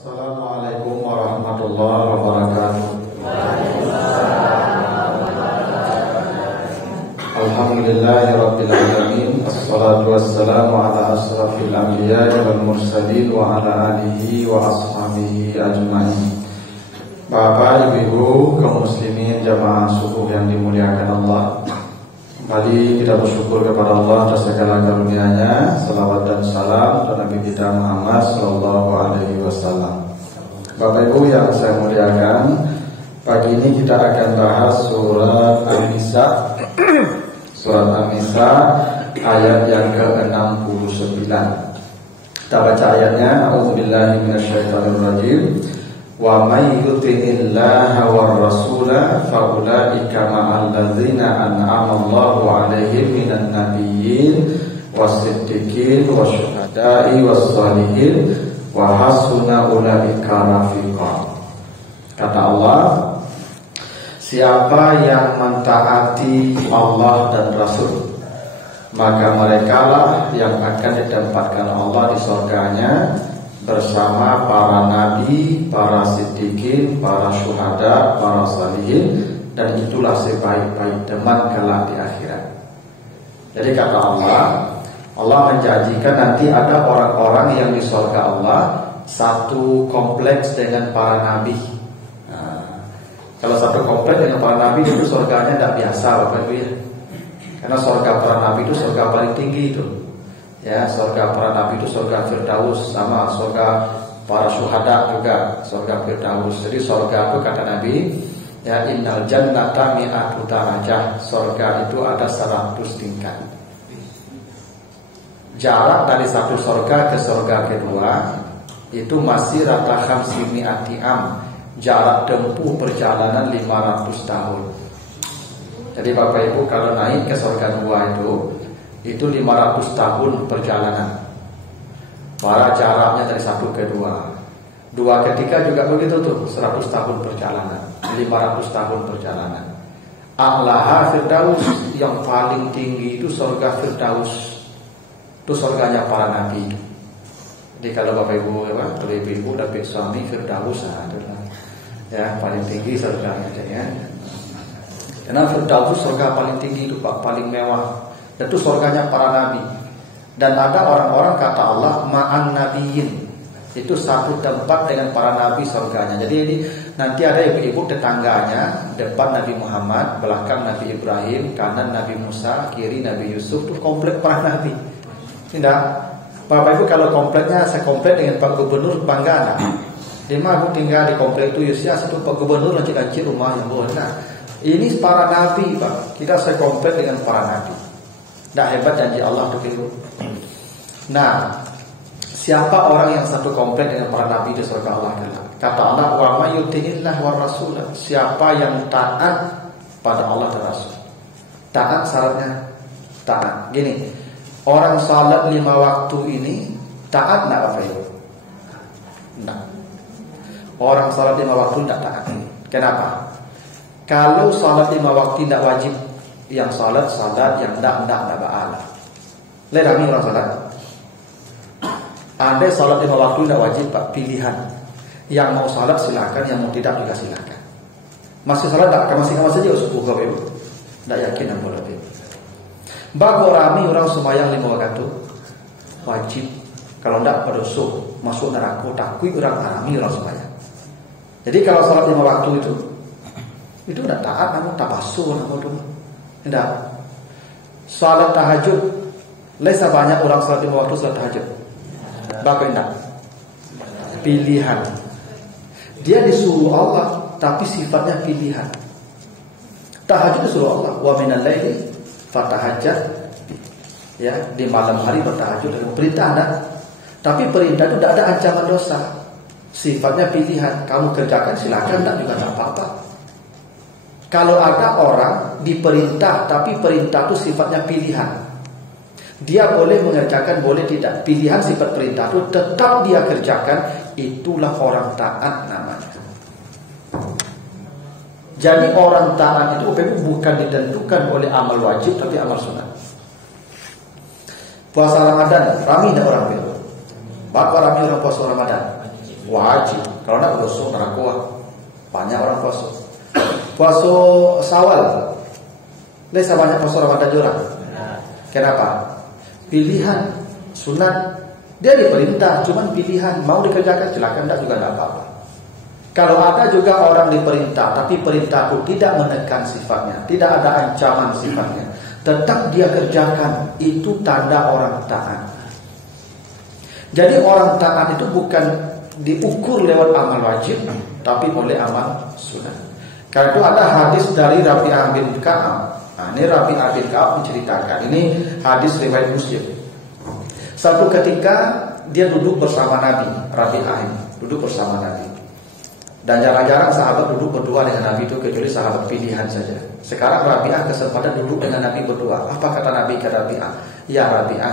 Assalamualaikum warahmatullahi wabarakatuh. Alhamdulillahirabbil alamin. Assalatu wassalamu ala asrafil anbiya'i wal mursalin wa ala alihi wa ashabihi ajmain. Bapak, Ibu, kaum muslimin jamaah subuh yang dimuliakan Allah, kembali kita bersyukur kepada Allah atas segala karunia-Nya. Salawat dan salam kepada Nabi kita Muhammad sallallahu alaihi wasallam. Bapak Ibu yang saya muliakan, pagi ini kita akan bahas surat An-Nisa. Surat An-Nisa ayat yang ke-69. Kita baca ayatnya. A'udzubillahi minasyaitonirrajim. Wa may yuti'illaha war rasula fa ulaika ma'al ladzina an'ama Allahu 'alaihim minan nabiyyin was-siddiqin wasyuhada'i was-shalihin wa hasuna ulaika rafiqa. Kata Allah, siapa yang mentaati Allah dan Rasul, maka merekalah yang akan ditempatkan Allah di surganya bersama para nabi, para siddiqin, para syuhada, para salihin, dan itulah sebaik-baik teman kelak di akhirat. Jadi kata Allah menjanjikan nanti ada orang-orang yang di surga Allah satu kompleks dengan para nabi. Kalau satu kompleks dengan para nabi itu surganya tidak biasa, Bapak Ibu ya. Karena surga para nabi itu surga paling tinggi itu. Ya, surga para nabi itu surga Firdaus, sama surga para syuhada juga surga Firdaus. Jadi surga itu kata Nabi, ya, innal jannata mi'atu darajah. Surga itu ada 100 tingkat. Jarak dari satu surga ke surga kedua itu masih rata khamsimi'ati am. Jarak tempuh perjalanan 500 tahun. Jadi Bapak Ibu kalau naik ke surga dua itu 500 tahun perjalanan. Para jaraknya dari satu ke dua. Dua ke tiga juga begitu tuh, 100 tahun perjalanan, 500 tahun perjalanan. A'laha Firdaus, yang paling tinggi itu surga Firdaus. Itu surganya para nabi. Jadi kalau Bapak Ibu ya, kalau ibu dapat suami Firdaus adalah ya paling tinggi surganya ya. Karena Firdaus surga paling tinggi itu Pak, paling mewah. Itu surganya para nabi. Dan ada orang-orang kata Allah ma'an nabiyyin. Itu satu tempat dengan para nabi surganya. Jadi ini nanti ada ibu-ibu tetangganya, depan Nabi Muhammad, belakang Nabi Ibrahim, kanan Nabi Musa, kiri Nabi Yusuf. Itu komplek para nabi. Tidak, Bapak Ibu kalau kompleknya sekomplek dengan Pak Gubernur bangga anak. Dia mah aku tinggal di komplek itu ya satu Pak Gubernur lancik-lancik rumah yang boleh. Nah, ini para nabi Pak. Kita sekomplek dengan para nabi. Tidak hebat janji Allah untuk itu. Nah, siapa orang yang satu komplek dengan para nabi di surga Allah? Kata Allah, wa may yuti'illah war rasul. Siapa yang taat pada Allah dan Rasul. Taat syaratnya taat. Gini, orang salat 5 waktu ini taat enggak Bapak Ibu? Enggak. Orang salat 5 waktu tidak taat. Kenapa? Kalau salat 5 waktu tidak wajib, yang salat, yang tidak ba'ala. Lihat orang salat. Andai salat 5 waktu tidak wajib Pak, pilihan. Yang mau salat silakan, yang mau tidak juga silakan. Masih salat tak? Masih saja subuh Bapak Ibu. Tidak yakin yang boleh itu. Bagi orang sembahyang 5 waktu wajib. Kalau tidak pada masuk neraka. Takui orang sembahyang. Jadi kalau salat 5 waktu itu tidak taat, namun tak basuh namun itu. Tidak. Salat tahajud, lesa banyak orang salat 5 waktu salat tahajud. Bahkan tidak. Pilihan. Dia disuruh Allah, tapi sifatnya pilihan. Tahajud disuruh Allah. Wa minal laili fatahajjat. Ya, di malam hari bertahajud. Perintah ada. Tapi perintah itu tidak ada ancaman dosa. Sifatnya pilihan. Kamu kerjakan silakan, tak juga tak apa-apa. Kalau ada orang diperintah, tapi perintah itu sifatnya pilihan, dia boleh mengerjakan, boleh tidak. Pilihan sifat perintah itu tetap dia kerjakan. Itulah orang taat namanya. Jadi orang taat itu bukan ditentukan oleh amal wajib, tapi amal sunat. Puasa Ramadan, ramai dah orang itu. Berapa ramai orang puasa Ramadan? wajib. Kalau nak puasa neraka. Banyak orang puasa. Puasa Syawal. Lesa banyak puasa Ramadan juga. Kenapa? Pilihan sunat. Dia diperintah, cuman pilihan mau dikerjakan silakan, tidak juga tidak apa-apa. Kalau ada juga orang diperintah, tapi perintah itu tidak menekan sifatnya, tidak ada ancaman sifatnya, tetap dia kerjakan, itu tanda orang taat. Jadi orang taat itu bukan diukur lewat amal wajib, tapi oleh amal sunat. Karena itu ada hadis dari Rabi'ah bin Ka'ab. Nah, ini Rabi'ah bin Ka'ab menceritakan, ini hadis riwayat Muslim. Satu ketika dia duduk bersama Nabi, Rabi'ah ini duduk bersama Nabi. Dan jarang-jarang sahabat duduk berdua dengan Nabi itu kecuali sahabat pilihan saja. Sekarang Rabi'ah kesempatan duduk dengan Nabi berdua. Apa kata Nabi ke Rabi'ah? Ya Rabi'ah,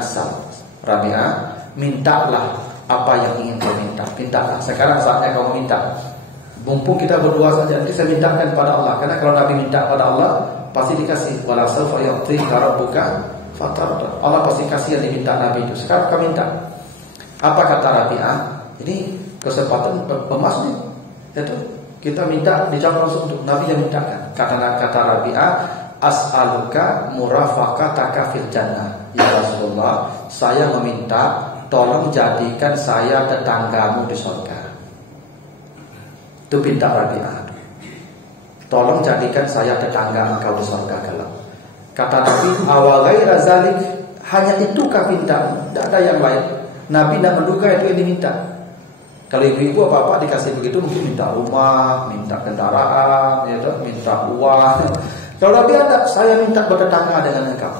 Rabi'ah, mintalah apa yang ingin kau minta. Mintalah. Sekarang saatnya kamu minta. Mumpung kita berdua saja, nanti saya mintakan kepada Allah. Karena kalau Nabi minta kepada Allah, pasti dikasih. Wala sawfa yu'tika rabbuka fatarda. Allah pasti kasih yang diminta Nabi itu. Sekarang kau minta. Apa kata Rabi'ah? Ini kesempatan emas nih. Itu kita minta dijawab langsung untuk Nabi yang mintakan. Kata Rabi'ah, as'aluka murafaqataka fil jannah. Ya Rasulullah, saya meminta tolong jadikan saya tetanggamu di surga. Itu minta Rabi'ah. Tolong jadikan saya tetangga engkau di surga kelak. Kata Nabi, awal ghaira zalik, hanya itu kah minta, tidak ada yang lain. Nabi tidak menduga itu yang diminta. Kalau ibu-ibu apa-apa dikasih begitu, mungkin minta rumah, minta kendaraan, ya, minta uang. Kalau Nabi ada, saya minta bertetangga dengan engkau.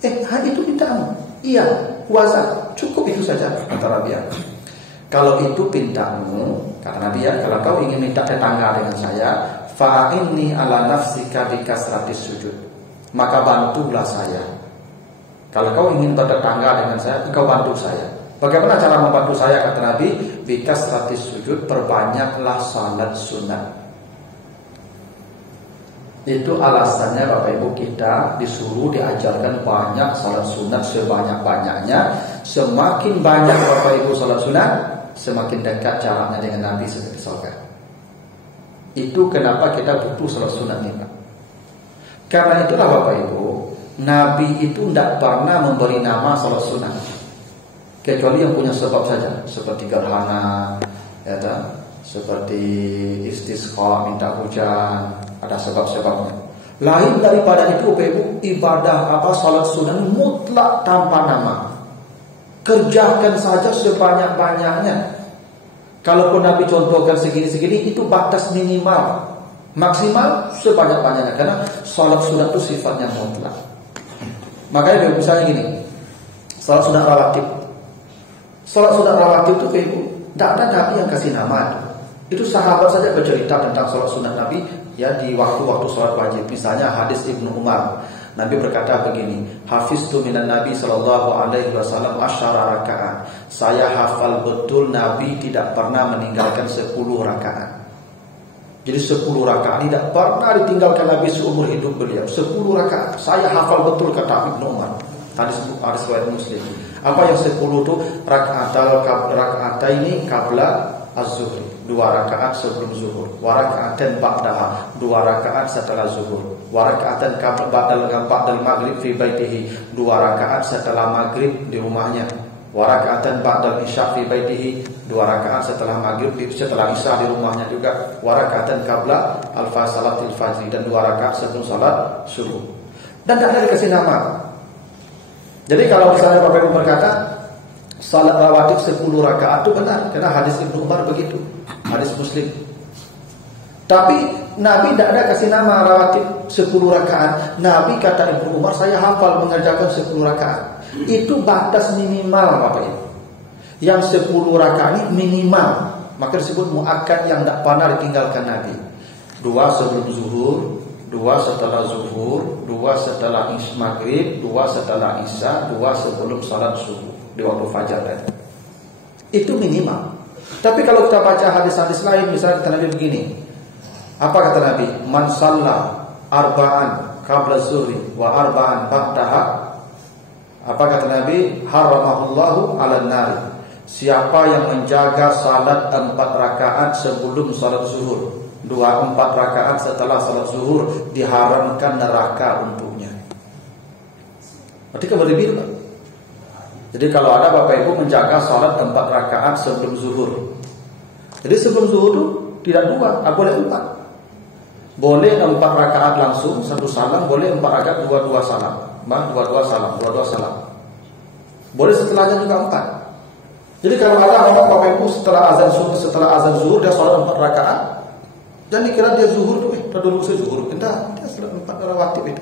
Itu mintamu. Iya, puasa, cukup itu saja, kata Nabi. Kalau itu pintamu, kata Nabi, kalau kau ingin minta tetangga dengan saya, fa'inni ala nafsika bikasratis sujud, maka bantulah saya. Kalau kau ingin bertetangga dengan saya, engkau bantu saya. Bagaimana cara membantu saya, kata Nabi? Bikasratis sujud, perbanyaklah salat sunat. Itu alasannya Bapak Ibu kita disuruh diajarkan banyak salat sunat sebanyak-banyaknya. Semakin banyak Bapak Ibu salat sunat, semakin dekat jaraknya dengan Nabi seperti surga. Itu kenapa kita butuh salat sunat ini, Pak. Karena itulah Bapak Ibu, Nabi itu tidak pernah memberi nama salat sunat, kecuali yang punya sebab saja, seperti gerhana, ya, seperti istisqa, minta hujan, ada sebab-sebabnya. Lain daripada itu, Bapak Ibu, ibadah salat sunat mutlak tanpa nama. Kerjakan saja sebanyak-banyaknya. Kalaupun Nabi contohkan segini-segini, itu batas minimal. Maksimal sebanyak-banyaknya. Karena salat sunat itu sifatnya mutlak. Makanya misalnya gini, salat sunat rawatib. Salat sunat rawatib itu, Ibu, tidak ada Nabi yang kasih nama itu. Itu sahabat saja bercerita tentang salat sunat Nabi, ya, di waktu-waktu salat wajib. Misalnya hadis Ibnu Umar, Nabi berkata begini, hafiztu minan Nabi sallallahu alaihi wasallam asyara rakaat. Saya hafal betul Nabi tidak pernah meninggalkan 10 rakaat. Jadi 10 rakaat tidak pernah ditinggalkan Nabi seumur hidup beliau. 10 rakaat. Saya hafal betul, kata Ibnu Umar. Hadis riwayat Muslim. Apa yang 10 itu? Rakaat ini qabla az-zuhri, 2 rakaat sebelum zuhur, wa raka'atan ba'daha, 2 rakaat setelah zuhur, wa raka'atan ba'dal maghrib fi baitihi, 2 rakaat setelah maghrib di rumahnya, wa raka'atan ba'dal isya fi baitihi, 2 rakaat setelah maghrib setelah isya di rumahnya juga, wa raka'atan qabla salatil fajr, dan 2 rakaat sebelum salat subuh. Dan tidak ada dikasih nama. Jadi kalau misalnya Bapak Ibu berkata salat rawatib 10 rakaat itu benar, karena hadis Ibnu Umar begitu, hadis Muslim. Tapi Nabi tidak ada kasih nama rawatib 10 rakaat. Nabi, kata Ibnu Umar, saya hafal mengerjakan 10 rakaat. Itu batas minimal Bapak Ibu. Yang 10 rakaat ini minimal, maka disebut muakkad, yang tidak pernah ditinggalkan Nabi. 2 sebelum zuhur, 2 setelah zuhur, 2 setelah maghrib, 2 setelah isya, 2 sebelum salat subuh di waktu fajar tadi. Itu minimal. Tapi kalau kita baca hadis-hadis lain, misalnya kata Nabi begini. Apa kata Nabi? Man shalla arba'an qabla zuhri wa arba'an ba'daha. Apa kata Nabi? Haramahullahu 'alan nar. siapa yang menjaga salat 4 rakaat sebelum salat zuhur, 4 rakaat setelah salat zuhur, diharamkan neraka untuknya. Berarti kan berbeda, Pak. Jadi kalau ada Bapak Ibu menjaga salat 4 rakaat sebelum zuhur, jadi sebelum zuhur itu tidak 2, boleh 4. Boleh 4 rakaat langsung 1 salam, boleh 4 rakaat 2 salam. 2 salam. Boleh setelahnya juga 4. Jadi kalau ada orang Bapak Ibu setelah azan zuhur dia salat 4 rakaat, jangan dikira dia zuhur tuh, dulu saya zuhur. Entah, dia salat 4 rawatib itu.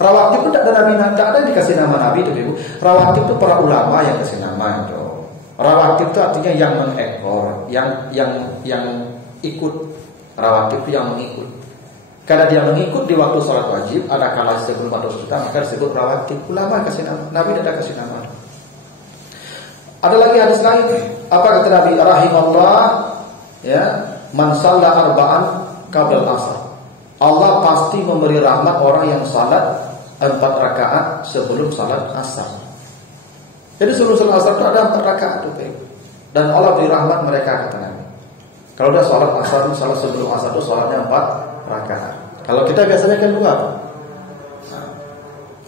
Rawatib itu tidak ada yang dikasih nama Nabi itu, Ibu. Rawatib itu para ulama yang kasih nama itu. Rawatib itu artinya yang mengekor, yang ikut. Rawatib itu yang mengikut. Karena dia mengikut di waktu sholat wajib, ada kala sebelum atau sesudah, maka disebut rawatib. Ulama kasih nama, Nabi tidak kasih nama. Ada lagi hadis lain. Apa kata Nabi? Rahimahullah, ya, man shalla arba'an qabla asar. Allah pasti memberi rahmat orang yang salat 4 rakaat sebelum salat asar. Jadi sebelum salat asar itu ada 4 rakaat itu, dan Allah beri rahmat mereka, kata Nabi. Kalau udah salat asar, salat sebelum asar itu salatnya 4 rakaat. Kalau kita biasanya kan 2.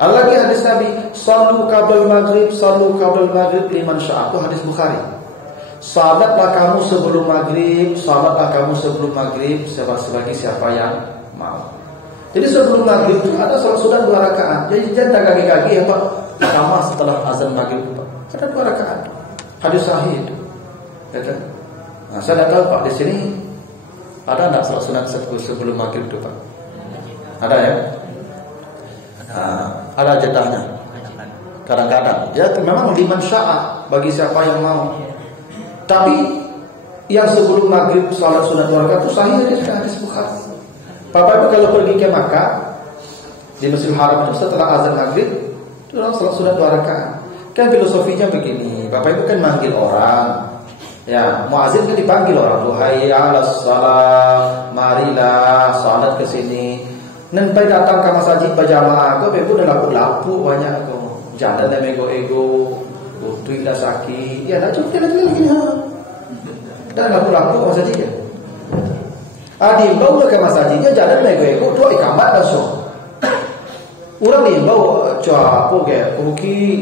Ada lagi hadis Nabi, sallu qabla maghrib liman syaa. Itu hadis Bukhari. Salatlah kamu sebelum maghrib, sebagai siapa yang mau. Jadi sebelum maghrib itu ada salat sunat 2 rakaat. Jadi jangan kaki-kaki ya Pak, sama setelah azan maghrib Pak. Ada 2 rakaat. Hadis sahih itu. Ya kan? Nah, saya tidak tahu Pak di sini ada enggak salat sunat sebelum maghrib itu Pak? Ada ya? Nah, ada jedahnya. Kadang-kadang. Ya memang liman syaa, bagi siapa yang mau. Tapi yang sebelum maghrib salat sunat 2 rakaat itu sahih hadis Bukhari. Bapak Ibu kalau pergi ke Makkah di Masjidil Haram itu setelah azan maghrib itu orang salat sunat 2 rakaat. Kan filosofinya begini, Bapak Ibu kan manggil orang. Ya, muazin kan dipanggil orang, "Duhai 'alas shalah, marilah salat ke sini." Nempai datang ke masjid berjamaah, Bapak Ibu udah lapu-lapu banyak kok. Jalan ego-ego, butuh dah sakit. Ya, dah cukup lagi. Dan lapu-lapu masjid ya. Diimbau ke masjidnya jalan nego-ego tu ikamat langsung. Orang diimbau apa ke buki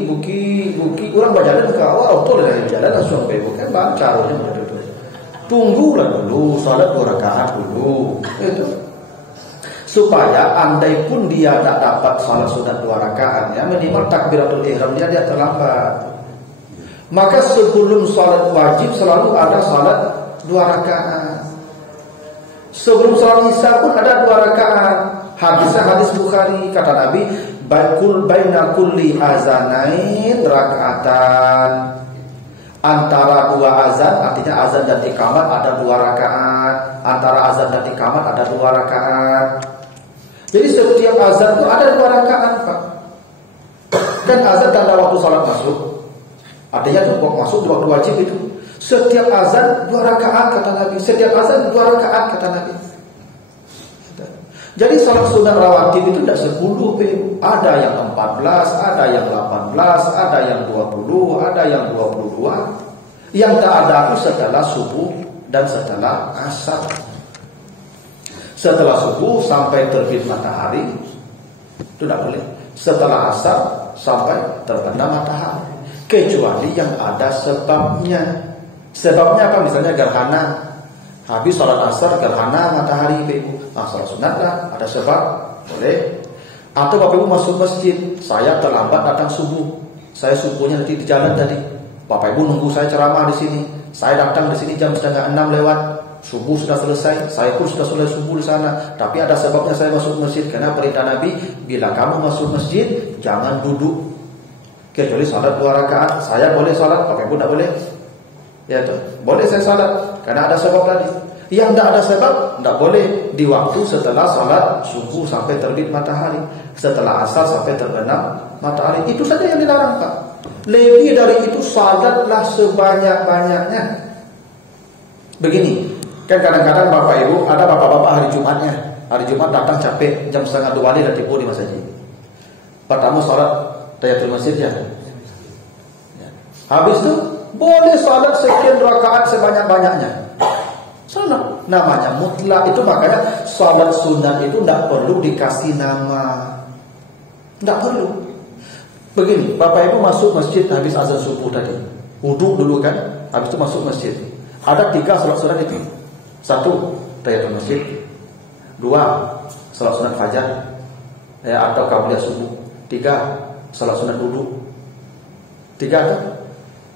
orang berjalan ke awal auto dari jalan langsung ke bukan bang caranya begitu. Tunggulah dulu salat 2 rakaat dulu. Itu. Supaya andai pun dia tak dapat salat sunat 2 rakaatnya, minimal takbiratul ihram dia terlambat. Maka sebelum salat wajib selalu ada salat 2 rakaat. Sebelum salat isya pun ada 2 rakaat. Hadisnya hadis Bukhari, kata Nabi, baina kulli azanain rakaatan. Antara 2 azan, artinya azan dan iqamat ada 2 rakaat. Antara azan dan iqamat ada 2 rakaat. Jadi setiap azan itu ada 2 rakaat, Pak. Kan azan tanda waktu salat masuk. Artinya itu waktu masuk di waktu wajib itu. Setiap azan 2 rakaat kata Nabi. Setiap azan 2 rakaat kata Nabi. Jadi salat sunat rawatib itu tidak 10, ada yang 14, ada yang 18, ada yang 20, ada yang 22. Yang tak ada itu setelah subuh dan setelah asar. Setelah subuh sampai terbit matahari itu tidak boleh. Setelah asar sampai terbenam matahari. Kecuali yang ada sebabnya. Sebabnya apa? Misalnya gerhana. Habis sholat asar gerhana matahari Ibu. Nah, sholat sunat lah, ada sebab, boleh. Atau Bapak Ibu masuk masjid, saya terlambat datang subuh. Saya subuhnya nanti di jalan tadi. Bapak Ibu nunggu saya ceramah di sini. Saya datang di sini jam 5:30 lewat. Subuh sudah selesai, saya pun sudah selesai subuh di sana. Tapi ada sebabnya saya masuk masjid, karena perintah Nabi, bila kamu masuk masjid jangan duduk kecuali salat 2 rakaat. Saya boleh salat, Bapak Ibu tidak boleh. Ya tuh, boleh saya salat karena ada sebab tadi. Yang tidak ada sebab tidak boleh di waktu setelah salat subuh sampai terbit matahari, setelah asar sampai terbenam matahari. Itu saja yang dilarang, Pak. Lebih dari itu salatlah sebanyak-banyaknya. Begini, kan kadang-kadang Bapak Ibu ada bapak-bapak hari Jumatnya. Hari Jumat datang capek, jam 1:30 dah tipu di masjid. Pertama salat tahiyatul masjid ya. Habis itu Boleh salat sekian rakaat sebanyak-banyaknya. Salat namanya mutlak. Itu makanya salat sunat itu tidak perlu dikasih nama. Tidak perlu. Begini, Bapak Ibu masuk masjid habis azan subuh tadi. Wudhu dulu kan, habis itu masuk masjid. Ada 3 salat sunat itu. 1, tahiyatul masjid. 2, salat sunat fajar atau qabliyah subuh. 3, salat sunat wudu. 3 kan?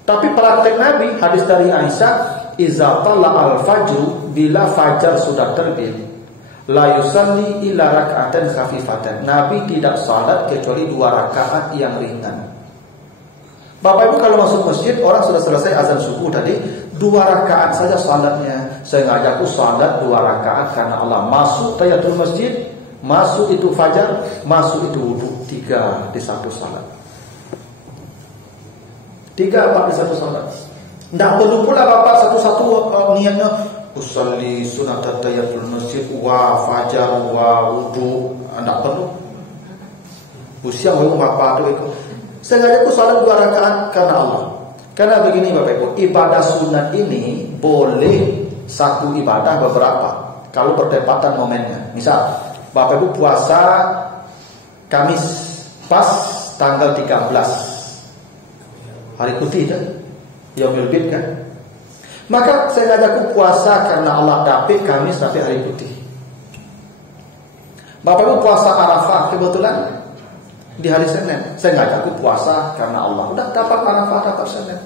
Tapi praktek Nabi, hadis dari Aisyah, iza tala'al fajru, bila fajar sudah terbit, la yusalli illa rak'atan khafifatan. Nabi tidak salat kecuali 2 rakaat yang ringan. Bapak Ibu kalau masuk masjid, orang sudah selesai azan subuh tadi, 2 rakaat saja salatnya. Sengaja aku salat 2 rakaat karena Allah. Masuk tahiyatul masjid, masuk itu fajar, masuk itu wudu. 3 di satu salat. 3, 4 di satu salat. Tidak perlu pula Bapak satu-satu niatnya usolli sunat tahiyatul masjid wa fajar wa wudu. Tidak perlu. Usia mau Bapak itu. Sengaja aku salat 2 rakaat karena Allah. Karena begini Bapak Ibu, ibadah sunat ini boleh satu ibadah beberapa. Kalau bertepatan momennya. Misal Bapak Ibu puasa Kamis pas tanggal 13 hari putih kan, Yaumul Bid kan. Maka sengaja aku puasa karena Allah, tapi Kamis tapi hari putih. Bapak Ibu puasa Arafah kebetulan di hari Senin, sengaja aku puasa karena Allah. Udah dapat Arafah, dapat Senin.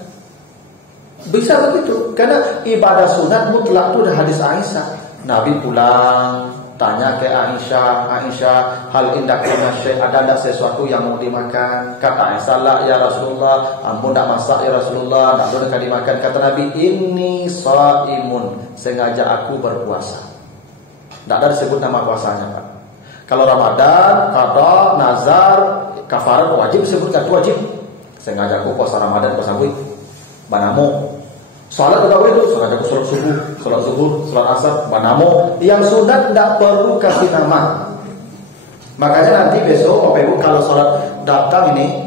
Bisa begitu, karena ibadah sunat mutlak itu udah hadis Aisyah. Nabi pulang tanya ke Aisyah, hal indakuna syai', ada tidak sesuatu yang mau dimakan? Kata Aisyah, la ya Rasulullah, ampun tidak masak ya Rasulullah, tidak boleh dimakan. Kata Nabi, inni shaimun, sengaja aku berpuasa. Tidak ada disebut nama puasanya Pak. Kalau Ramadan, qada, nazar, kafarat wajib disebutkan, wajib. Sengaja aku puasa Ramadan, puasa buik, banamo. Salat tarawih itu sengaja aku salat subuh, salat zuhur, salat asar, banamo. Yang sunat tidak perlu kasih nama. Makanya nanti besok Bapak Ibu kalau salat datang ini,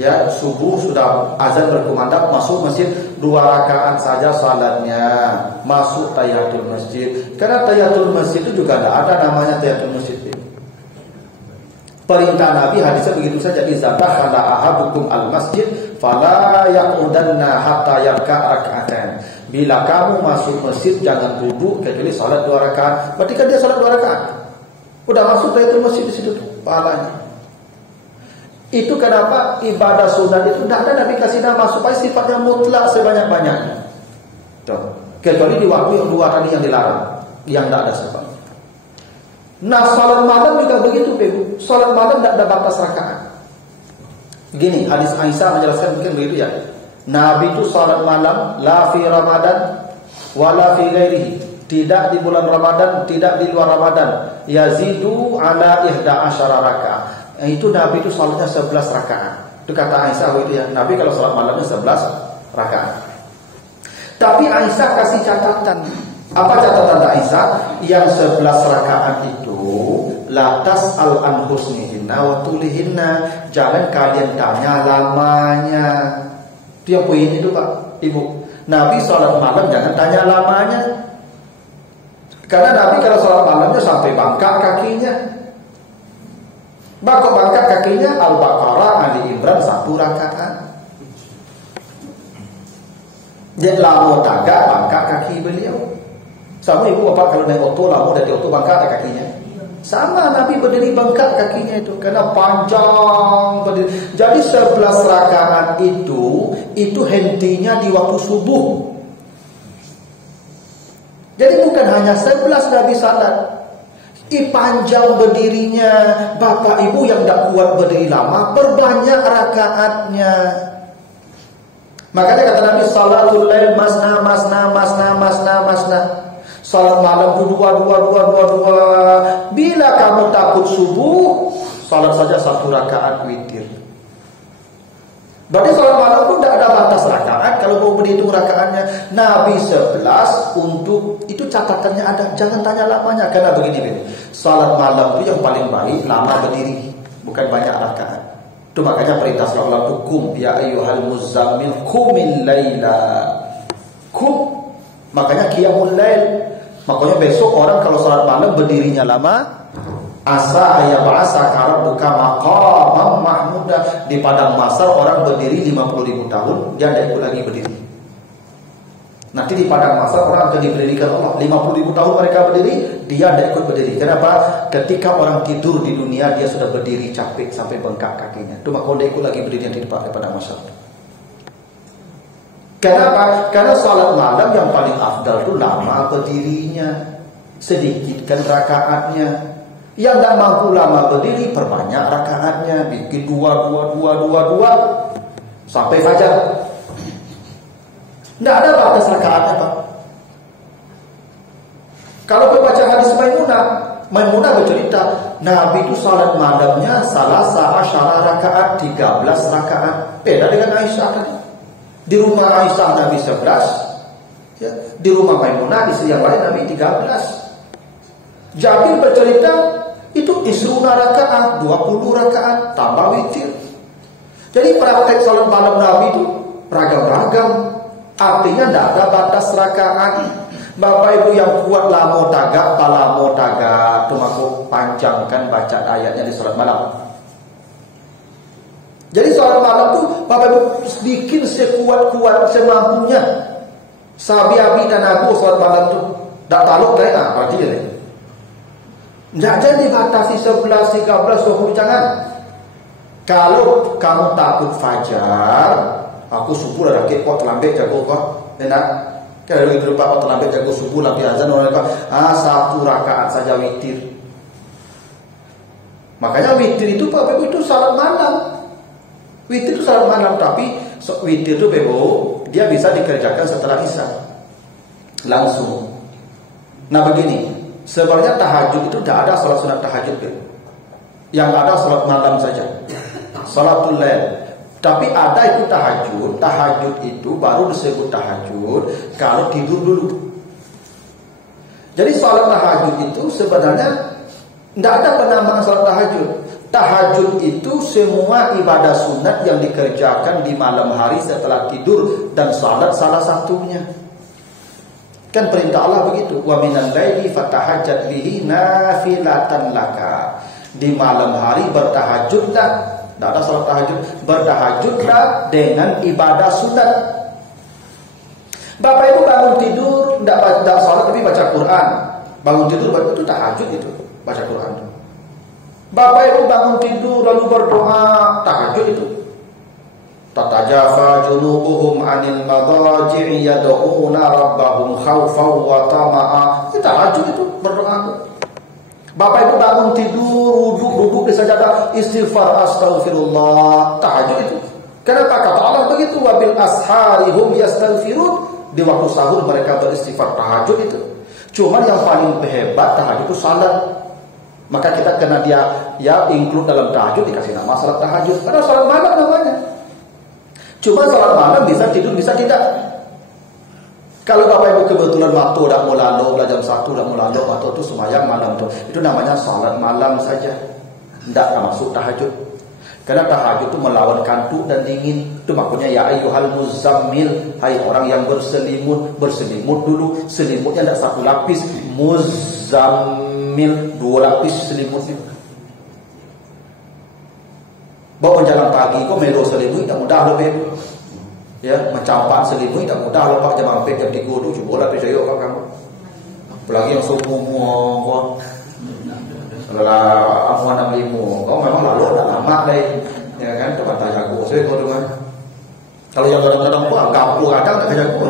ya subuh sudah azan berkumandang, masuk masjid 2 rakaat saja salatnya, masuk tahiyatul masjid. Karena tahiyatul masjid itu juga tidak ada namanya tahiyatul masjid. Perintah Nabi hadisnya begitu saja, iza dakhala ahadukum al-masjid fala yaqudanna hatta yarka'a rak'atan. Bila kamu masuk masjid jangan duduk kecuali salat 2 rakaat. Berarti kan dia salat 2 rakaat. Udah masuk tahiyatul masjid di situ tuh pahalanya. Itu kenapa ibadah sunat itu tidak ada Nabi kasih nama supaya sifatnya mutlak sebanyak-banyaknya. Tuh, kecuali di waktu yang 2 tadi yang dilarang, yang tidak ada sebab. Nah, salat malam juga begitu, Ibu. Salat malam tidak ada batas rakaat. Gini, hadis Aisyah menjelaskan mungkin begitu ya. Nabi itu salat malam la fi Ramadan wala fi ghairihi. Tidak di bulan Ramadan, tidak di luar Ramadan. Yazidu ala 11 rakaat. Itu Nabi itu salatnya 11 rakaat. Itu kata Aisyah itu ya. Nabi kalau salat malamnya 11 rakaat. Tapi Aisyah kasih catatan. Apa catatan Aisyah? Yang 11 rakaat itu la tas'al an husnihinna wa tulihinna. Jangan kalian tanya lamanya. Itu yang poin itu Pak, Ibu. Nabi salat malam jangan tanya lamanya. Karena Nabi kalau salat malamnya sampai bangkak kakinya. Bangkak kakinya Al-Baqarah, Ali Imran 1 rakaat. Jadi lama tagak bangkak kaki beliau. Sama Ibu Bapak kalau naik oto lama dari oto bangkak kakinya. Sama Nabi berdiri bangkak kakinya itu karena panjang berdiri. Jadi 11 rakaat itu hentinya di waktu subuh. Jadi bukan hanya 11 Nabi salat. Panjang berdirinya. Bapak Ibu yang tidak kuat berdiri lama, perbanyak rakaatnya. Makanya kata Nabi salatul lail masna. Salat malam itu 2. Bila kamu takut subuh, salat saja 1 rakaat witir. Berarti salat malam itu tidak ada batas rakaat. Kalau mau berhitung rakaatnya, Nabi 11 untuk itu catatannya ada. Jangan tanya lamanya karena begini, salat malam itu yang paling baik lama berdiri, bukan banyak rakaat. Itu makanya perintah Allah itu kum ya ayyuhal muzammil qumil laila. Kum. Makanya qiyamul lail. Makanya besok orang kalau salat malam berdirinya lama, asa ayab'asa rabbuka maqamam mahmuda. Di padang mahsyar orang berdiri 50.000 tahun, dia tidak ikut lagi berdiri. Nanti di padang mahsyar orang akan diberikan Allah 50.000 tahun mereka berdiri, dia tidak ikut berdiri. Kenapa? Ketika orang tidur di dunia dia sudah berdiri capek sampai bengkak kakinya. Itu maka dia ikut lagi berdiri di padang mahsyar. Kenapa? Karena salat malam yang paling afdal itu lama berdirinya, sedikitkan rakaatnya. Yang tidak mampu lama berdiri, perbanyak rakaatnya, bikin 2 sampai fajar. Tidak ada batas rakaatnya, Pak. Kalau baca hadis Maimunah bercerita, Nabi itu salat malamnya salasa asyara rakaat, 13 rakaat. Beda dengan Aisyah tadi. Di rumah Aisyah Nabi 11, ya. Di rumah Maimunah di yang lain Nabi 13. Jabir bercerita itu isruna rakaat, 20 rakaat tambah witir. Jadi praktek salat malam Nabi itu ragam-ragam. Artinya tidak ada batas rakaat. Bapak Ibu yang kuat lamo tagak, palamo tagak, itu aku panjangkan baca ayatnya di salat malam. Jadi salat malam itu Bapak Ibu bikin sekuat-kuat semampunya. Sabi Abi dan Abu salat malam itu tidak taluk dari berarti dia. Tidak jadi batasi 11, 13, 20 jangan. Kalau kamu takut fajar, aku subuh lah rakit kok terlambat jago kok. Enak. Kalau lagi berupa kok terlambat jago subuh lampi azan orang kok 1 rakaat saja witir. Makanya witir itu Bapak Ibu itu salat malam. Witir itu salat malam, tapi witir itu dia bisa dikerjakan setelah Isya. Langsung. Nah begini, sebenarnya tahajud itu tidak ada salat sunat tahajud. Yang ada salat malam saja. Salatul lail. Tapi ada itu tahajud. Tahajud itu baru disebut tahajud kalau tidur dulu. Jadi salat tahajud itu sebenarnya tidak ada penamaan salat tahajud. Tahajud itu semua ibadah sunat yang dikerjakan di malam hari setelah tidur, dan salat salah satunya. Kan perintah Allah begitu. Wa minal laili fatahajjat bihi nafilatan laka. Di malam hari bertahajudlah. Tidak ada salat tahajud. Bertahajudlah dengan ibadah sunat. Bapak Ibu bangun tidur tidak salat tapi baca Quran. Bangun tidur itu tahajud itu, baca Quran. Bapak Ibu bangun tidur lalu berdoa, tahajud itu. Tatajafa junubuhum 'anil madaji'i yad'una rabbahum khaufan wa tama'a. Itu tahajud itu, berdoa. Bapak Ibu bangun tidur, duduk di sajadah, istighfar astaghfirullah, tahajud itu. Kenapa kata Allah begitu? Wabil ashari hum yastaghfirun. Di waktu sahur mereka beristighfar, tahajud itu. Cuman yang paling hebat tahajud itu salat. Maka kita kena dia include dalam tahajud, dikasih nama salat tahajud. Padahal salat malam namanya. Cuma salat malam bisa tidur, bisa tidak. Kalau Bapak Ibu kebetulan waktu udah mau lalu, jam 1 udah mau lalu, waktu itu sembahyang malam itu namanya salat malam saja. Tidak masuk tahajud. Karena tahajud itu melawan kantuk dan dingin. Itu makanya ya ayyuhal muzammil, hai orang yang berselimut dulu. Selimutnya tidak 1 lapis, muzammil 2 lapis selimutnya. Bawa jalan pagi kok melo selimut tak mudah loh Bapak. Ya, mencampak selimut tak mudah loh Pak, jam 4 jam 3 tu coba lah percaya kau kamu. Apalagi yang semua kau. Kalau amuan 65 kau memang lalu dah lama deh. Ya kan, tempat jago saya kau dengar. Kalau yang kadang-kadang pun kampung kadang tak jago.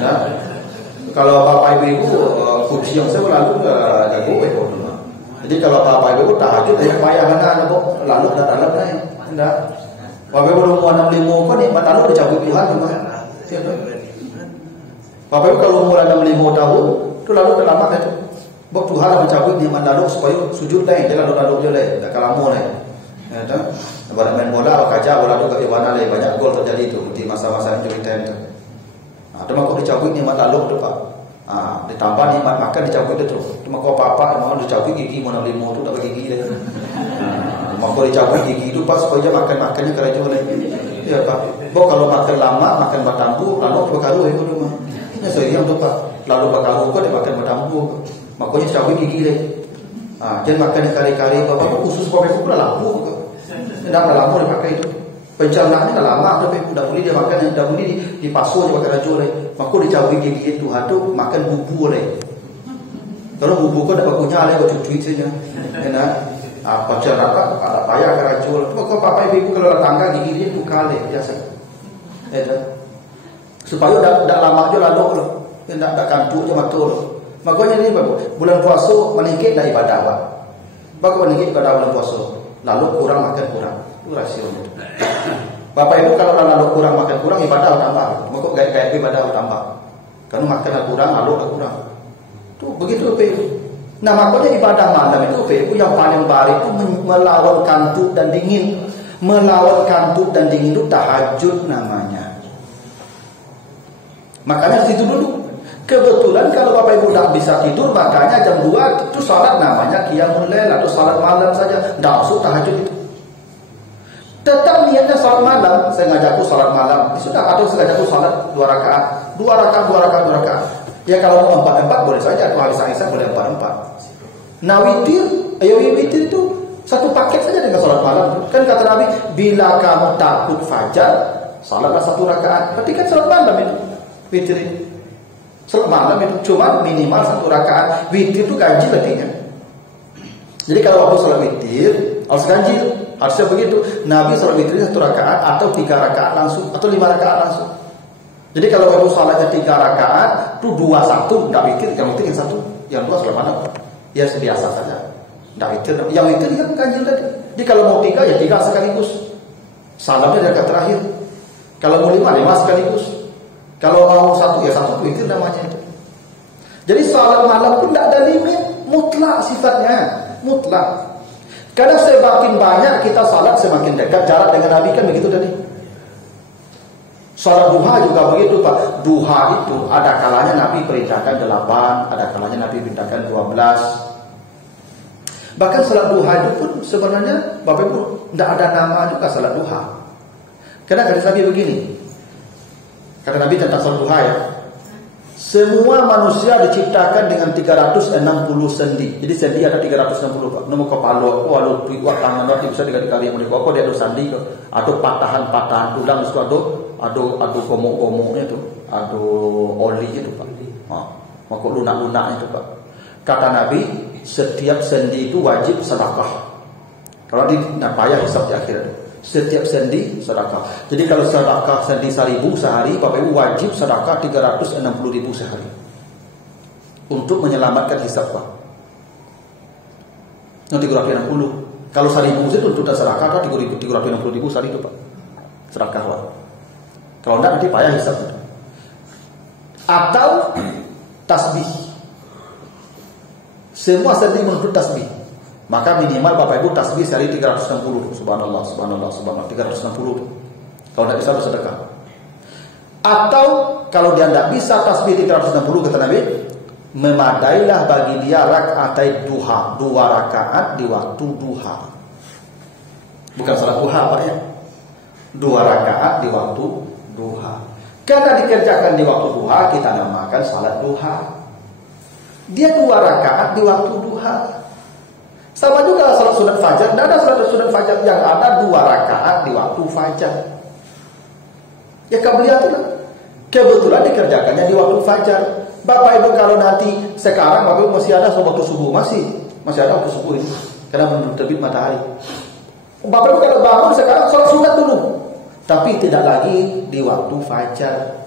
Ya. Kalau Bapak Ibu kursi yang saya lalu jago kau dengar. Jadi kalau Bapak Ibu tahajud payah mana kok lalu dah dalam naik. Enggak. Bapak Ibu umur 65 kok nikmat lalu dicabut Tuhan gimana? Bapak Ibu kalau umur 65 tahun itu lalu dah lama kan tu. Bapak Tuhan mencabut nikmat lalu supaya sujud lain, dia lalu dia lain, tak kalamu lain. Ya tu. Lepas main bola kaca bola tu ke mana lain, banyak gol terjadi tu di masa-masa injury time tu. Nah, tu maka dicabut nikmat lalu tu Pak. Ditambah nikmat makan dicabut itu. Cuma kau apa-apa mau dicabut gigi mau 65 tu tak bagi gigi dia. Maka dicabut gigi itu Pak supaya makannya keracunan. Ya Pak. Bok kalau makan lama makan batambu lalu bakaru itu mah. Ini serius tuh Pak. Lalu bakaru kok dia makan batambu. Makanya cabut gigi deh. Jangan makan kari-kari Bapak khusus Bapak itu udah lampu. Tidak lampu dipakai itu. Pencernaannya dah lama udah boleh dia makan, dah boleh dipasuh dia makan racun. Maka dicabut gigi itu tuh makan bubur leh. Kalau bubur kau dapat punya leh kau cuci saja. Enak. Pencernaan ada payah keracun. Kau papa ibu kalau tangga gigi dia buka leh biasa. Supaya dah lama je lalu loh. Tidak kantuk je matul. Makanya ini bulan puasa meningkat dah ibadah Pak. Bagaimana meningkat ibadah bulan puasa? Lalu kurang makan kurang. Itu rasionya. Bapak Ibu kalau lalu kurang makan kurang ibadah tambah. Maka gaya ibadah tambah. Karena makan kurang, lalu kurang. Tuh begitu Bapak Ibu. Nah makanya ibadah malam itu Bapak Ibu yang paling baik itu melawan kantuk dan dingin. Melawan kantuk dan dingin itu tahajud namanya. Makanya situ dulu. Kebetulan kalau Bapak Ibu tidak bisa tidur, makanya jam 2 itu salat namanya qiyamul lail atau salat malam saja. Tidak masuk tahajud itu. Tetap niatnya salat malam, saya ngajakku salat malam. Sudah atau saya ngajakku salat 2 rakaat. 2 rakaat. Ya kalau mau 4 boleh saja, atau hari Isya boleh 4. Nah witir itu satu paket saja dengan salat malam. Kan kata Nabi, bila kamu takut fajar, salatlah 1 rakaat. Berarti kan salat malam itu. Witir itu. Salat malam itu cuma minimal 1 rakaat. Witir itu ganjil artinya. Jadi kalau waktu salat witir harus ganjil, harusnya begitu. Nabi salat witir 1 rakaat atau 3 rakaat langsung atau 5 rakaat langsung. Jadi kalau waktu salatnya 3 rakaat, itu 2-1 enggak witir, yang witir yang 1, yang 2 salat malam. Ya biasa saja. Enggak witir. Yang witir kan ganjil tadi. Jadi kalau mau 3 ya 3 sekaligus. Salamnya dari rakaat terakhir. Kalau mau 5 sekaligus. Kalau mau 1 ya 1 witir namanya itu. Jadi salat malam pun tidak ada limit, mutlak sifatnya, mutlak. Karena semakin banyak kita salat semakin dekat jarak dengan Nabi kan begitu tadi. Salat duha juga begitu Pak. Duha itu ada kalanya Nabi perintahkan 8, ada kalanya Nabi perintahkan 12. Bahkan salat duha itu pun sebenarnya Bapak Ibu tidak ada nama juga salat duha. Karena kata Nabi begini. Kata Nabi tentang salat duha ya. Semua manusia diciptakan dengan 360 sendi. Jadi sendi ada 360 Pak. Nomor kepala, walau piwak tangan itu bisa dikali yang menikah. Dia ada sendi ke, atau patahan tulang itu ada gomok-gomoknya itu, ada oli itu Pak. Maka lunak-lunak itu Pak. Kata Nabi, setiap sendi itu wajib sedekah. Kalau di payah hisab di akhir. Setiap sendi sedekah. Jadi kalau sedekah sendi 1.000 sehari, Bapak Ibu wajib sedekah 360.000 sehari. Untuk menyelamatkan hisab Pak. Nanti 360. Kalau 1.000 itu untuk sedekah 360.000 sehari itu Pak. Sedekah Pak. Kalau enggak nanti payah hisab. Atau tasbih. Semua sendi menuntut tasbih. Maka minimal Bapak Ibu tasbih sehari 360. Subhanallah 360. Kalau tidak bisa bersedekah. Atau kalau dia tidak bisa tasbih 360 kata Nabi, memadailah bagi dia rakaatai duha, 2 rakaat di waktu duha. Bukan salat duha Pak ya. 2 rakaat di waktu duha. Karena dikerjakan di waktu duha, kita namakan salat duha. Dia 2 rakaat di waktu duha. Sama juga salat sunat fajar. Tidak ada salat sunat fajar, yang ada 2 rakaat di waktu fajar. Ya kebetulan dikerjakannya di waktu fajar. Bapak Ibu kalau nanti sekarang Bapak Ibu masih ada waktu subuh, masih ada waktu subuh ini. Karena belum terbit matahari. Bapak Ibu kalau bangun sekarang salat sunat dulu, tapi tidak lagi di waktu fajar.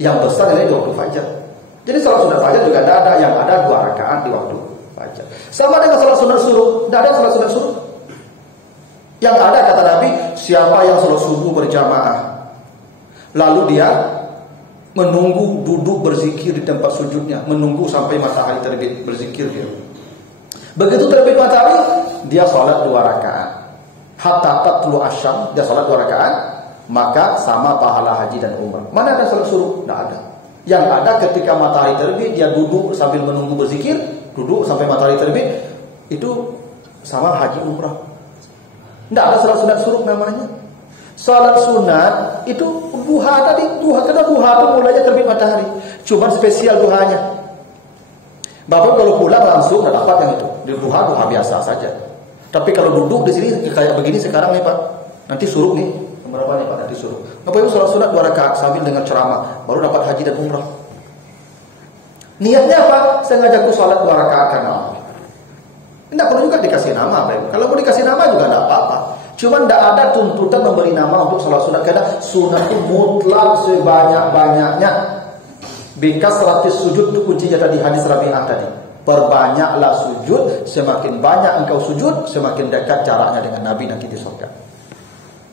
Yang besar adalah di waktu fajar. Jadi salat sunat fajar juga tidak ada, yang ada 2 rakaat di waktu fajar. Sama dengan salat sunat subuh, tidak ada salat sunat subuh. Yang ada kata Nabi, siapa yang salat subuh berjamaah, lalu dia menunggu duduk berzikir di tempat sujudnya, menunggu sampai matahari terbit berzikir dia. Begitu terbit matahari, dia salat 2 rakaat. Hatta tatlu asyam, dia salat 2 rakaat, maka sama pahala haji dan umrah. Mana ada salat subuh? Tidak ada. Yang ada ketika matahari terbit, dia duduk sambil menunggu berzikir, duduk sampai matahari terbit, itu sama haji umrah. Tidak ada salat sunat suruh namanya. Salat sunat itu duha tadi, karena duha itu mulainya terbit matahari. Cuman spesial duhanya. Bapak kalau pulang langsung tidak dapat yang itu. Di duha biasa saja. Tapi kalau duduk di sini kayak begini sekarang nih Pak, nanti suruh nih. Berapa nih Pak nanti suruh. Bapak Ibu salat sunat 2 rakaat sambil dengan ceramah, baru dapat haji dan umrah. Niatnya apa? Sengaja aku salat 2 rakaat karena Allah. Tidak perlu juga dikasih nama, Pak Ibu. Kalau mau dikasih nama juga tidak apa-apa. Cuma tidak ada tuntutan memberi nama untuk salat sunat, karena sunat itu mutlak sebanyak-banyaknya. Bikas 100 sujud itu kuncinya tadi hadis Rabi'ah tadi. Perbanyaklah sujud, semakin banyak engkau sujud, semakin dekat jaraknya dengan Nabi nanti di surga.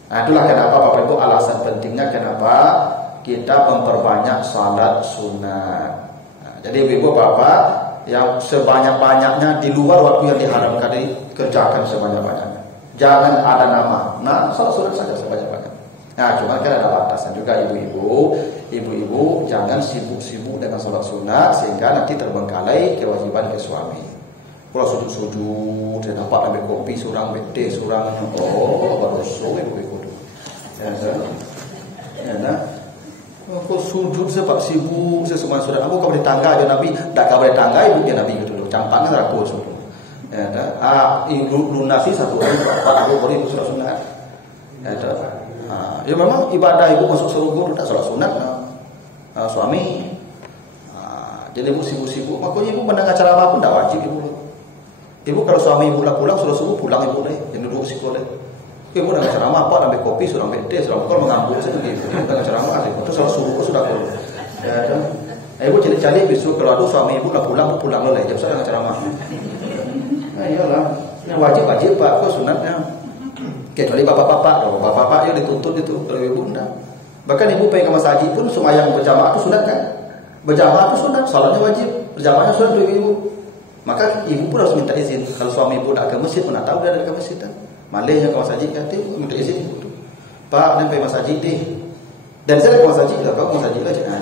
Nah, itulah kenapa Bapak Ibu alasan pentingnya kenapa kita memperbanyak salat sunat. Nah, jadi Ibu Bapak yang sebanyak-banyaknya di luar waktu yang diharamkan dikerjakan sebanyak-banyaknya. Jangan ada nama. Nah, salat sunat saja sebanyak-banyaknya. Nah, cuma kan ada batasan juga ibu-ibu jangan sibuk-sibuk dengan salat sunat sehingga nanti terbengkalai kewajiban ke suami. Kalau sujud-sujud, dia dapat ambil kopi, surang bete, surang baru suami ibu-ibu. Ya, nah. Aku sujud sebab sibuk, semua sudah. Aku kabar di tangga aja Nabi, tak kabar di tangga ibu dia Nabi gitu loh. Campaknya aku suruh. Ya, lunasi 1 hari 40 hari itu sudah sunat. Ya memang ibadah ibu masuk surga tak salat sunat suami. Jadi ibu sibuk-sibuk, makanya ibu mendengar ceramah pun tak wajib ibu. Ibu kalau suami ibu pulang sudah subuh pulang ibu deh, jangan duduk siko deh. Ibu dengar ceramah apa, ambil kopi, sudah ambil teh, sudah kalau mengambil saja gitu. Dengar ceramah ibu itu salat subuh sudah pulang. Ya kan? Ibu cari-cari besok kalau ada suami ibu pulang loh, jam saya dengar ceramah. Nah iyalah, yang wajib Pak, kok sunatnya. Kecuali bapak-bapak yang dituntut itu, kalau ibu enggak. Bahkan ibu pengen ke masjid pun sembahyang berjamaah itu sunat kan? Berjamaah itu sunat, salatnya wajib, berjamaahnya sunat untuk ibu. Maka ibu pun harus minta izin. Kalau suami ibu nak ke masjid, mana tahu dia ada ke masjid kan? Malahnya ke masjid kan, ibu minta izin ibu. Pak, dia pergi masjid deh. Dan saya ke masjid lah, kau masjid lah jangan.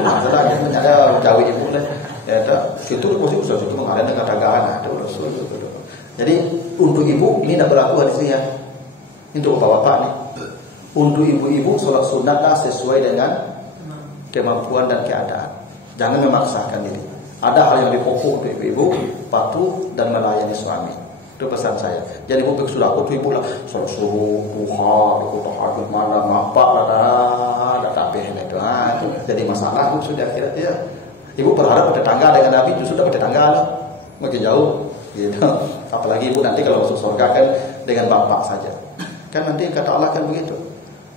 Masalah dia ada jauh ibu lah. Ya tak, situ pasti usah itu mengalir dengan dagangan ada usul itu. Jadi untuk ibu ini tidak berlaku hadis ini ya. Untuk bapak-bapak nih. Untuk ibu-ibu sholat sunatlah sesuai dengan kemampuan dan keadaan. Jangan memaksakan diri. Ada hal yang lebih pokok untuk ibu-ibu, patuh dan melayani suami. Itu pesan saya. Jadi ibu sudah aku tuh ibu lah sholat subuh, duha, ikut tahajud malam, apa ada tapi itu. Jadi masalah itu sudah akhirnya ya. Ibu berharap bertetangga dengan Nabi, itu sudah bertetangga lah. Makin jauh gitu. Apalagi ibu nanti kalau masuk surga kan dengan bapak saja. Kan nanti kata Allah kan begitu.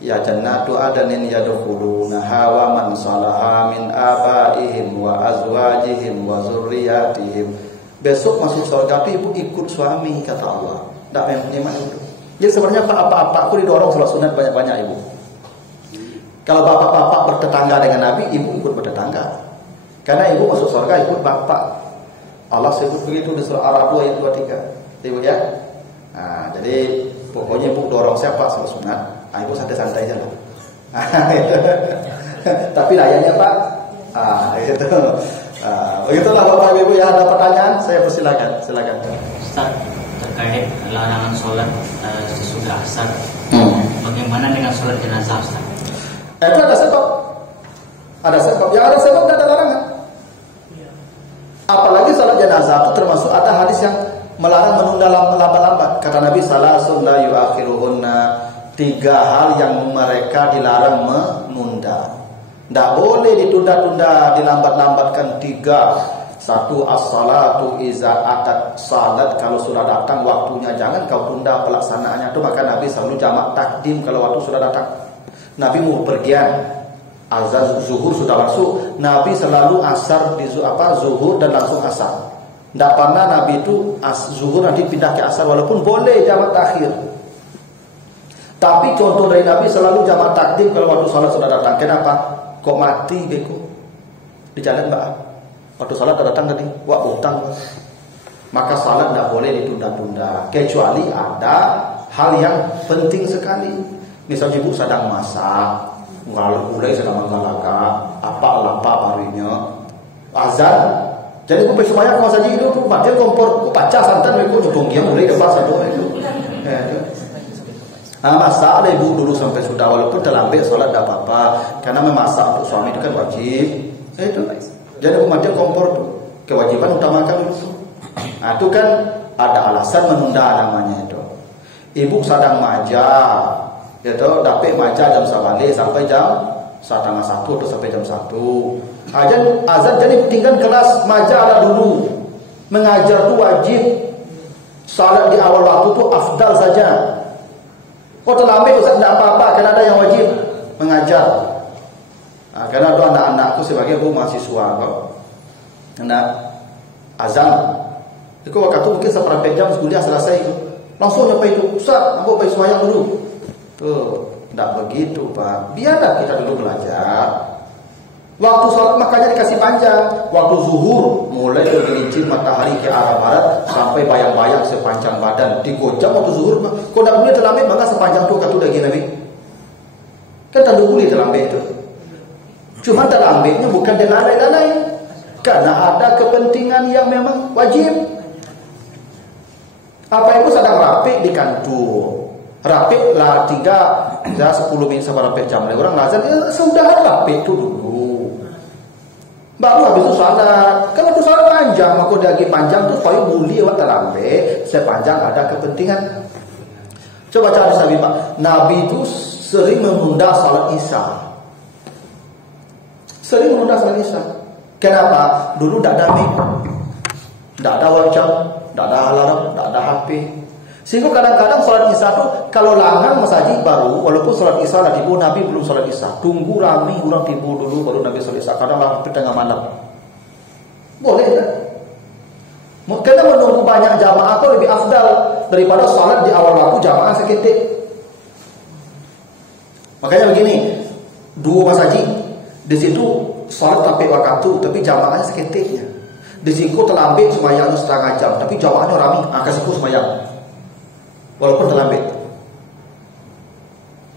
Ya jannatu adanin yadkhulunaha wa man salaha min abaihim wa azwajihim wa zurriyatihim. Besok masuk surga itu ibu ikut suami kata Allah. Tak yang punya itu. Jadi sebenarnya apa-apa aku didorong salat sunat banyak-banyak ibu. Kalau bapak-bapak bertetangga dengan Nabi, ibu ikut bertetangga. Karena ibu masuk surga ikut bapak. Allah sebut begitu di surah Al-A'raf ayat 23. Ibu ya. Nah, jadi pokoknya ibu dorong siapa salat sunat, ibu santai-santai aja lah. Tapi layannya Pak. Gitu. Begitulah Bapak Ibu ya, ada pertanyaan saya persilakan. Silakan. Ustaz, terkait larangan sholat sesudah asar. Bagaimana dengan sholat jenazah Ustaz? Itu ada sebab. Ada sebab. Yang ada sebab tidak ada larangan. Apalagi sholat jenazah itu termasuk ada hadis yang melarang menunda lambat-lambat. Kata Nabi salasun la yuakhiruhunna, 3 hal yang mereka dilarang menunda. Tidak boleh ditunda-tunda, dilambat-lambatkan 3. 1 as-salatu iza atat, salat kalau sudah datang waktunya jangan kau tunda pelaksanaannya. Itu maka Nabi selalu jamak takdim kalau waktu sudah datang. Nabi mau pergian azan zuhur sudah masuk, Nabi selalu asar di zuhur dan langsung asar. Tidak pernah Nabi itu zuhur nanti pindah ke asar, walaupun boleh jamak takhir. Tapi contoh dari Nabi selalu jamak takdim kalau waktu salat sudah datang. Kenapa? Kok mati beku di jalan mbak? Waktu salat sudah datang tadi, wah utang. Maka salat tidak boleh ditunda-tunda, kecuali ada hal yang penting sekali. Misalnya ibu sedang masak, mulai sedang mengalaka, apa barinya azan, Jadi aku pergi semayang sama saja itu mati kompor, aku baca santan, aku nyobong dia mulai depan satu itu. Masak ibu dulu sampai sudah, walaupun terlambat sholat tidak apa-apa, karena memasak untuk suami itu kan wajib. Itu. Jadi aku mati kompor tuh, kewajiban utamakan dulu. Nah, itu kan ada alasan menunda namanya itu. Ibu sedang maja, itu dapat maja jam 11 sampai jam 12:30 atau sampai jam 1. Azan jadi tinggal kelas maja ada dulu. Mengajar itu wajib. Salat di awal waktu itu afdal saja. Kau terlambat Ustaz tidak apa-apa, karena ada yang wajib mengajar. Nah, karena ada anak-anakku sebagai bu mahasiswa kau. Anak azan. Itu waktu itu mungkin seperempat jam kuliah selesai itu. Langsung apa itu? Ustaz, aku pergi sembahyang dulu. Tuh, tidak begitu Pak. Biarlah kita dulu belajar. Waktu sholat makanya dikasih panjang. Waktu zuhur mulai bergelincir matahari ke arah barat sampai bayang-bayang sepanjang badan. Digojam waktu zuhur. Kau tidak boleh terlambat maka sepanjang itu kata daging Nabi. Kan tak boleh terlambat itu. Cuma terlambatnya bukan dengan lain-lain. Karena ada kepentingan yang memang wajib. Apa itu sedang rapik di kantor. Rapik lah 10 menit sampai rapik jam. Orang lazan sudah rapik itu dulu. Baru habis itu salat. Kalau itu salat panjang, maka dia lagi panjang tu supaya boleh awak terlambat sepanjang ada kepentingan. Coba cari sahabat Pak. Nabi itu sering menunda salat Isya. Sering menunda salat Isya. Kenapa? Dulu tak ada mic, tak ada WhatsApp, tak ada alarm, tak ada HP. Sehingga kadang-kadang salat Isya tu kalau langgang masjid baru, walaupun salat Isya lah tiba, Nabi belum salat Isya. Tunggu ramai orang tiba dulu baru Nabi salat Isya. Kadang lah tengah malam. Boleh tak? Karena menunggu banyak jamaah itu lebih afdal daripada salat di awal waktu jamaah seketik. Makanya begini, dua masjid di situ salat sampai waktu tapi jamaahnya seketiknya. Di situ terlambat sembahyang setengah jam, tapi jamaahnya ramai. Kasih sembahyang. Walaupun terlambat.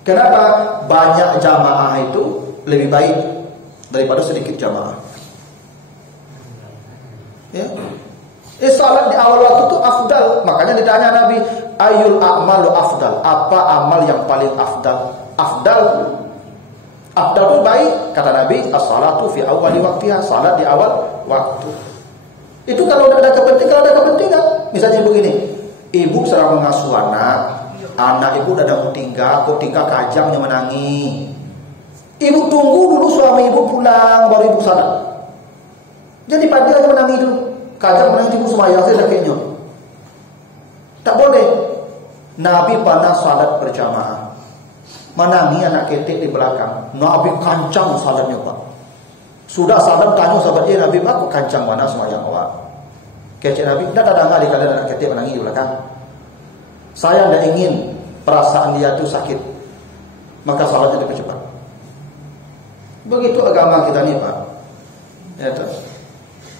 Kenapa? Banyak jamaah itu lebih baik daripada sedikit jamaah. Ya. Salat di awal waktu itu afdal. Makanya ditanya Nabi, ayul a'malu afdal? Apa amal yang paling afdal? Afdal itu baik. Kata Nabi, as-salatu fi awwali waqtiha. Salat di awal waktu. Itu kalau ada kepentingan. Misalnya begini, ibu sedang mengasuh anak ibu udah mau tinggal, kok tinggal kajang yang menangi. Ibu tunggu dulu suami ibu pulang, baru ibu salat. Jadi pagi aja menangi dulu, kajang menangi ibu semayang saya kayaknya. Tak boleh. Nabi pernah salat berjamaah, menangi anak ketik di belakang. Nabi kancang salatnya Pak. Sudah salat tanya sahabat dia, Nabi aku kancang mana semayang awak. Kecik Nabi, tidak ada nggak di kalian anak ketik menangis di belakang. Saya tidak ingin perasaan dia itu sakit, maka salatnya lebih cepat. Begitu agama kita nih Pak. Ya,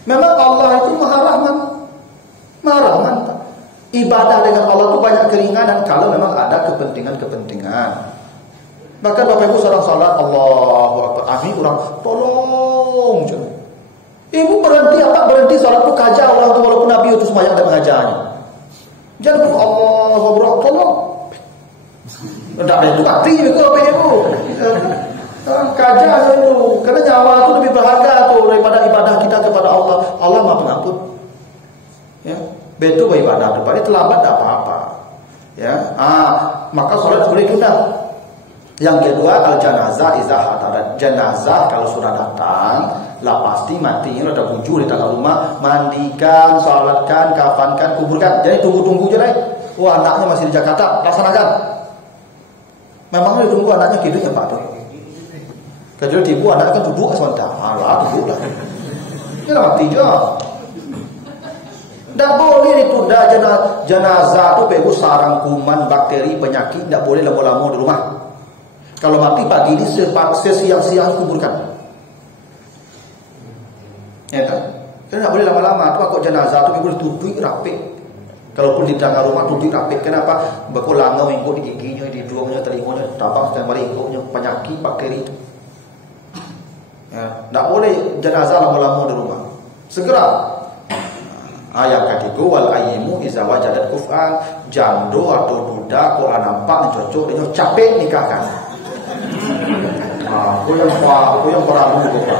memang Allah itu Maha Rahman, Pak. Ibadah dengan Allah itu banyak keringanan kalau memang ada kepentingan. Bahkan Bapak Ibu sedang salat, Allahu Akbar, amin orang tolong. Ibu berhenti salat itu kaja orang tu walaupun Nabi itu sembahyang dan mengajarnya. Jangan Allahu Akbar, tolong. Tak ada itu mati itu apa ibu? Kaja itu, karena nyawa itu lebih berharga tu daripada ibadah kita kepada Allah. Allah Maha Pengampun. Ya, betul beribadah daripada terlambat tak apa-apa. Ya, maka salat boleh tunda. Yang kedua al-janazah iza hadarat. Jenazah kalau sudah datang, lah pasti matinya ada wujud di tengah rumah, mandikan, salatkan, kafankan, kuburkan. Jadi tunggu-tunggu je lah. Wah, anaknya masih di Jakarta, laksanakan. Memangnya ditunggu anaknya hidupnya Pak tuh. Kecuali ibu anaknya kan duduk sebentar. Malah duduk lah. Dia dah mati je. Tak boleh ditunda jenazah tu bebas sarang kuman, bakteri, penyakit. Tak boleh lama-lama di rumah. Kalau mati pagi ini siang-siang kuburkan. Ya tak? Kita tak boleh lama-lama. Tu aku jenazah tu boleh tutup rapik. Kalaupun di tengah rumah tutup rapik. Kenapa? Bakal langau ingkut di giginya, di hidungnya, telinganya, tabang setiap hari ingkutnya penyakit, bakteri itu. Ya, tak boleh jenazah lama-lama di rumah. Segera Yang ketiga wal ayyimu iza wajadat kuf'an, jando atau duda ko nampak cocok dengan capek nikahkan. Aku yang peramu kok.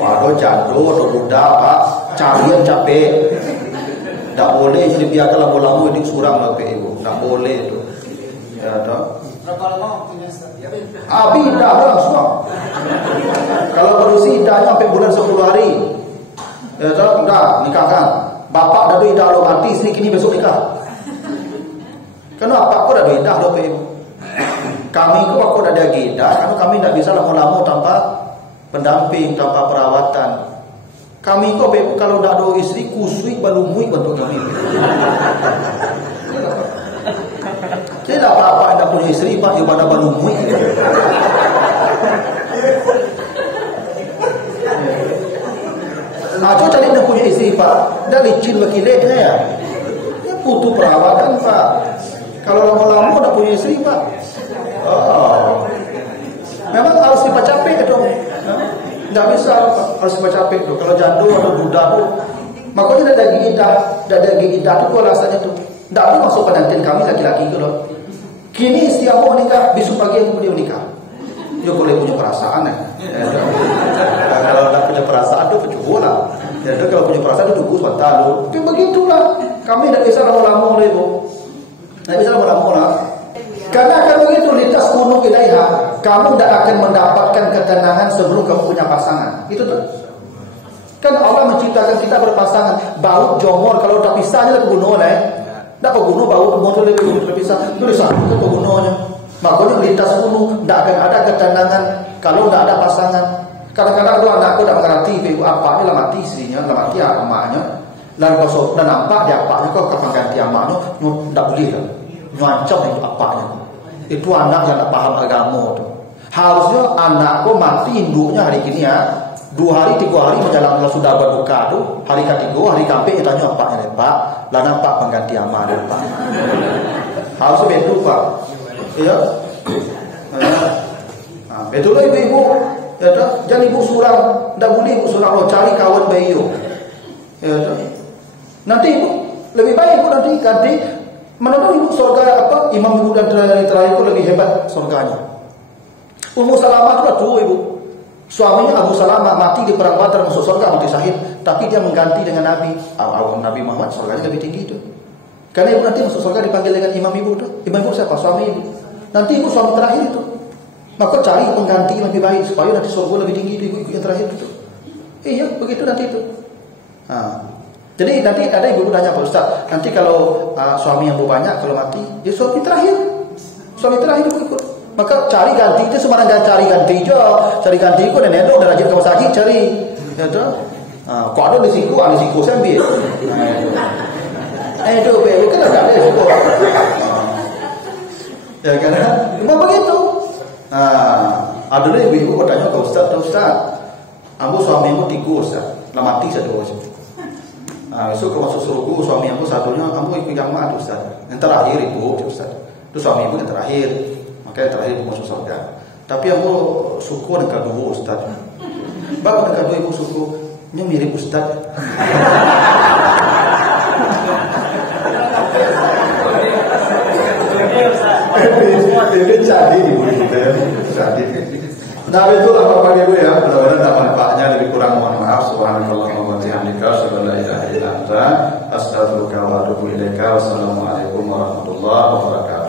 Waduh jando atau duda Pak, carian capek. Tak boleh jadi biarkan lama-lama ini surang lah ibu. Tak boleh itu. Ya toh. Berapa lama punya Ustaz? Bidah langsung. Kalau berusia idahnya sampai bulan 10 hari. Ya toh, dah nikahkan. Bapak dah idah lo mati, sini kini besok nikah. Kenapa? Aku dah idah lo ibu. Kami itu aku dah ada idah, karena kami tidak bisa lama-lama tanpa pendamping, tanpa perawatan. Kami kok kalau dah ada istri kusui balumui bantu kami. Jadi tak apa-apa anda punya istri Pak ibadah balumui. Coba cari anda punya istri Pak, dah licin wakilnya ya. Ya butuh perawatan Pak. Kalau lama-lama dah punya istri Pak. Memang harus dipacapek dong. Tidak bisa harus capek tuh. Kalau jando atau duda tuh, makanya ada daging idah tuh rasanya tuh. Tidak ada masuk penantin kami laki-laki itu loh. Kini istri mau nikah, besok pagi aku dia nikah. Dia boleh punya perasaan ya. Kalau tidak punya perasaan tuh percuma lah. Ya kalau punya perasaan itu tunggu sebentar loh. Tapi begitulah. Kami tidak bisa lama-lama lah ibu. Tidak bisa lama-lama lah. Karena kalau begitu lintas gunung ilaiha, kamu tidak akan mendapatkan ketenangan sebelum kamu punya pasangan. Itu tuh. Kan Allah menciptakan kita berpasangan. Bau jomor kalau tak pisahnya lah ke gunung lah. Tak ke gunung bau motor lebih terpisah. Itu di sana ke gunungnya. Makanya lintas gunung tidak akan ada ketenangan kalau tidak ada pasangan. Kadang-kadang dua anakku tidak mengerti ibu apanya lah mati istrinya, lah mati emaknya. Dan kalau dah nampak dia apanya kok kapan ganti emaknya, tidak boleh lah. Ngancam itu apanya. Itu anak yang tak paham agama tu. Harusnya anakku mati induknya hari ini ya. 2 hari 3 hari menjalankan sudah berbuka tu. Hari ketiga hari kampung tanya apanya Pak. Lah nampak pengganti amal Pak. Harusnya betul Pak. Ya. Betul lah ibu-ibu. Ya tak? Jangan ibu surang. Tak boleh ibu surang lo cari kawan bayu. Ya tak? Nanti ibu lebih baik ibu nanti ganti. Menurut ibu surga apa? Imam ibu dan terakhir itu lebih hebat surganya. Ummu Salamah itu tua ibu. Suaminya Abu Salamah mati di perang Badar masuk surga mati syahid. Tapi dia mengganti dengan Nabi. Nabi Muhammad surganya lebih tinggi itu. Karena ibu nanti masuk surga dipanggil dengan imam ibu itu. Imam ibu siapa? Suami ibu. Nanti ibu suami terakhir itu. Maka cari pengganti yang lebih baik supaya nanti surga lebih tinggi itu ibu yang terakhir itu. Iya begitu nanti itu. Jadi nanti ada ibu tanya Pak Ustaz, nanti kalau suami yang banyak kalau mati, ya suami terakhir ibu ikut. Maka cari ganti itu sembarang cari ganti je, cari ganti itu dan itu dan rajin kau sakit cari, ya tu. Kau ada risiko saya ambil. Itu bukan ada risiko. Ya kan? Cuma begitu. Ada ibu bertanya ke Ustaz, ambo suamimu 3 Ustaz, lah mati satu Ustaz. So kalau masuk surga suami aku satunya aku ikut yang mana Ustaz? Yang terakhir ibu Ustaz. Itu suami ibu yang terakhir. Makanya terakhir ibu masuk surga. Tapi aku suku dengan kedua Ustaz. Bapak dengan kedua ibu suku nya mirip Ustaz. Ini jadi ibu jadi. Nah itulah Bapak Ibu ya, mudah-mudahan ada manfaatnya, lebih kurang mohon maaf. Subhanallahumma wa bihamdika, asyhadu an la ilaha illa anta, astaghfiruka wa atubu ilaika. Wassalamualaikum warahmatullahi wabarakatuh.